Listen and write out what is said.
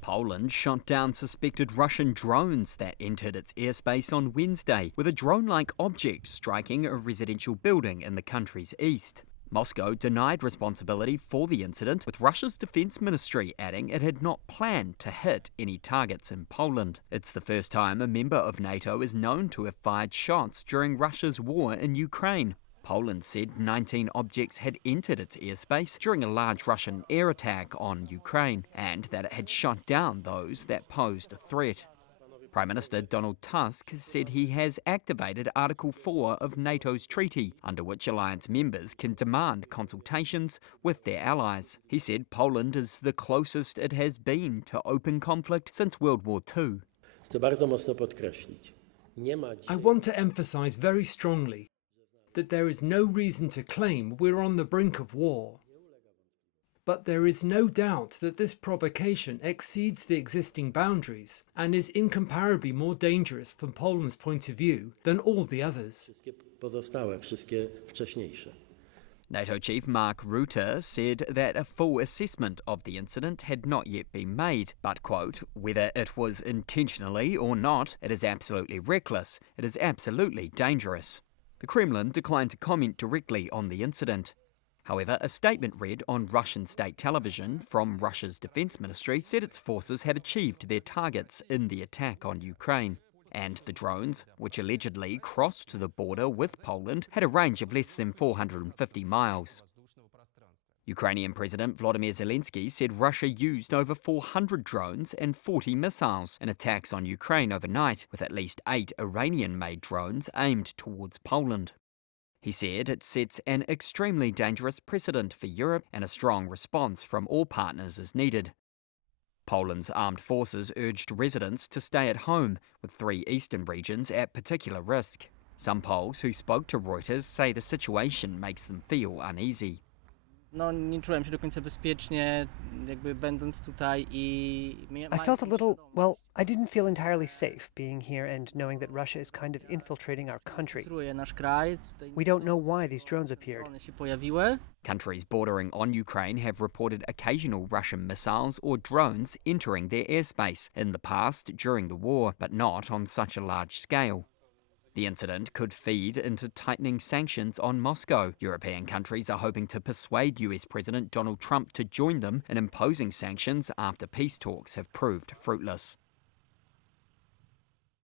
Poland shot down suspected Russian drones that entered its airspace on Wednesday, with a drone-like object striking a residential building in the country's east. Moscow denied responsibility for the incident, with Russia's defense ministry adding it had not planned to hit any targets in Poland. It's the first time a member of NATO is known to have fired shots during Russia's war in Ukraine. Poland said 19 objects had entered its airspace during a large Russian air attack on Ukraine, and that it had shot down those that posed a threat. Prime Minister Donald Tusk said he has activated Article 4 of NATO's treaty, under which alliance members can demand consultations with their allies. He said Poland is the closest it has been to open conflict since World War II. I want to emphasize very strongly that there is no reason to claim we're on the brink of war. But there is no doubt that this provocation exceeds the existing boundaries and is incomparably more dangerous from Poland's point of view than all the others. NATO Chief Mark Rutte said that a full assessment of the incident had not yet been made, but, quote, whether it was intentionally or not, it is absolutely reckless, it is absolutely dangerous. The Kremlin declined to comment directly on the incident. However, a statement read on Russian state television from Russia's defense ministry said its forces had achieved their targets in the attack on Ukraine. And the drones, which allegedly crossed the border with Poland, had a range of less than 450 miles. Ukrainian President Volodymyr Zelensky said Russia used over 400 drones and 40 missiles in attacks on Ukraine overnight, with at least 8 Iranian-made drones aimed towards Poland. He said it sets an extremely dangerous precedent for Europe and a strong response from all partners is needed. Poland's armed forces urged residents to stay at home, with 3 eastern regions at particular risk. Some Poles who spoke to Reuters say the situation makes them feel uneasy. Nie czułem się do końca bezpiecznie, jakby będąc tutaj I felt a little, well, I didn't feel entirely safe being here and knowing that Russia is kind of infiltrating our country. nasz kraj. We don't know why these drones appeared. One się pojawiły. Countries bordering on Ukraine have reported occasional Russian missiles or drones entering their airspace in the past during the war, but not on such a large scale. The incident could feed into tightening sanctions on Moscow. European countries are hoping to persuade US President Donald Trump to join them in imposing sanctions after peace talks have proved fruitless.